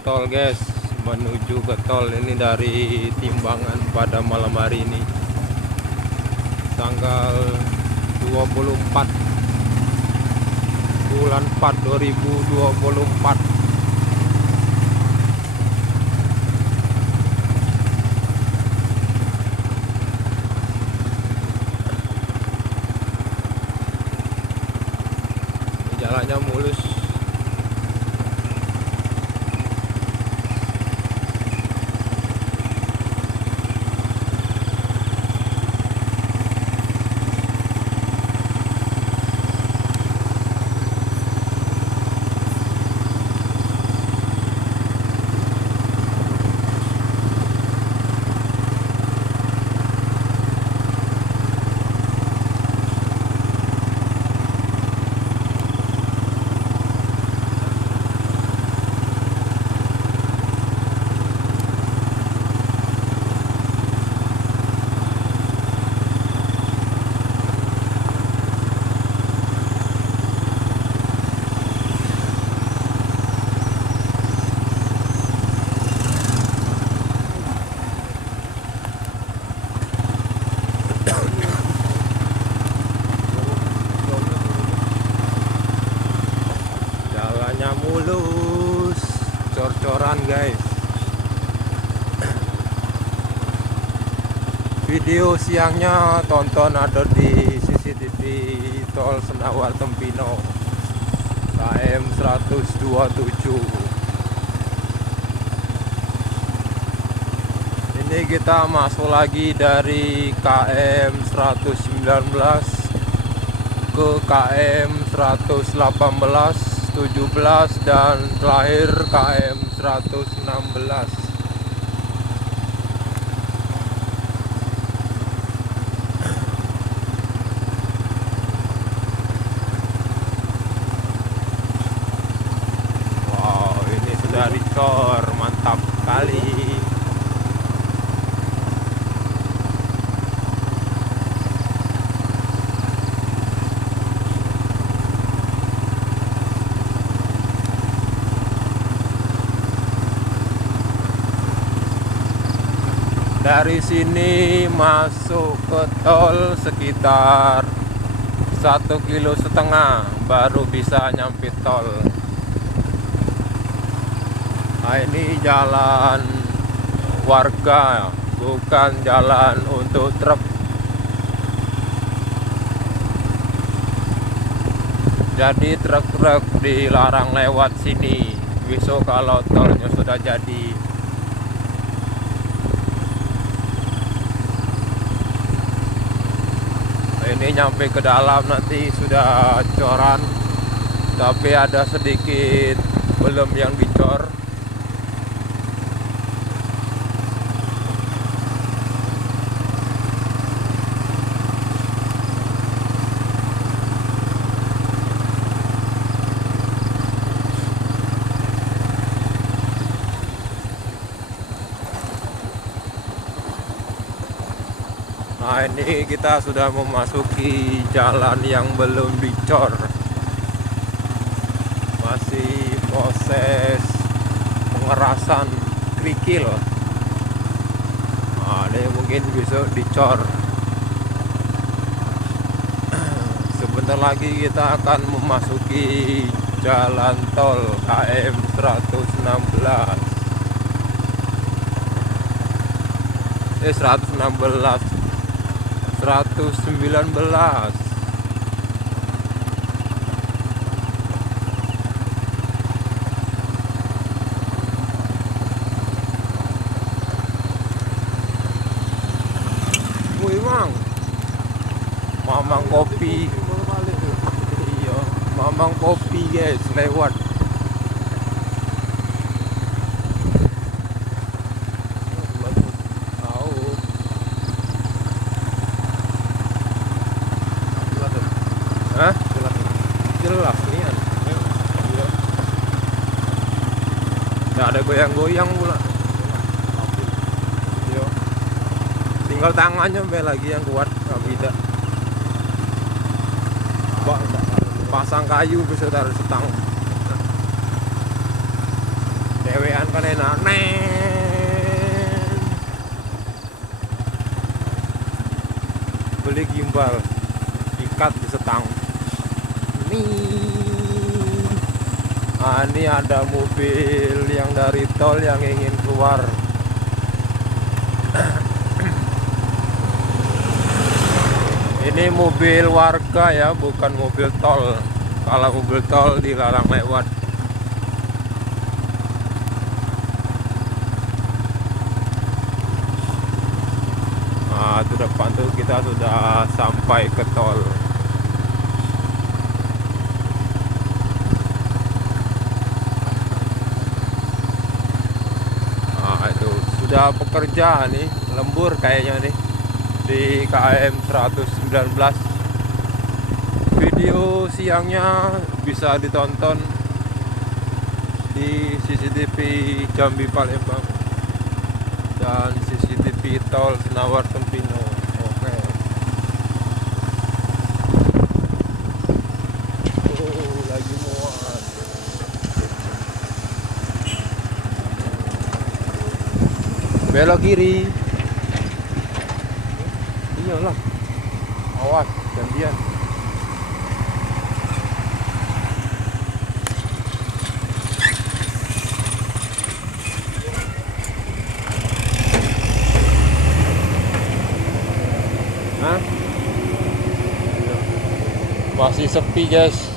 tol guys, menuju ke tol ini dari Timbangan pada malam hari ini tanggal 24 bulan 4 2024. Jalannya mulus. Jalannya mulus, cor-coran guys. Video siangnya tonton ada di CCTV Tol Senawar Tempino KM 127. Ini kita masuk lagi dari KM 119 ke KM 118, 17 dan terakhir KM 116. Wow, ini sudah dicor, mantap kali. Dari sini masuk ke tol sekitar 1,5 kilo baru bisa nyampe tol. Nah, ini jalan warga, bukan jalan untuk truk. Jadi truk-truk dilarang lewat sini besok kalau tolnya sudah jadi. Ini nyampe ke dalam nanti sudah coran, tapi ada sedikit belum yang dicor. Nah, ini kita sudah memasuki jalan yang belum dicor, masih proses pengerasan kerikil. Nah, ini mungkin besok dicor. Sebentar lagi kita akan memasuki jalan tol KM 116. 119. Wih mang, mamang kopi. Iya, mamang kopi guys lewat. Hah? Jelas nih kan. Iya. Nggak ada goyang-goyang pula. Iya. Tinggal tangannya be lagi yang kuat, nggak beda. Pasang kayu bisa taruh setang. Dewean kan enak. Beli gimbal, ikat di setang. Ini ada mobil yang dari tol yang ingin keluar. Ini mobil warga ya, bukan mobil tol. Kalau mobil tol dilarang lewat. Nah, itu depan tuh kita sudah sampai ke tol. Nah, itu sudah bekerja nih, lembur kayaknya nih di KM 119. Video siangnya bisa ditonton di CCTV Jambi Palembang dan CCTV Tol Senawar Tempino. Oke. Lagi muat. Belok kiri. Iyalah. Awas, gantian. Masih sepi guys.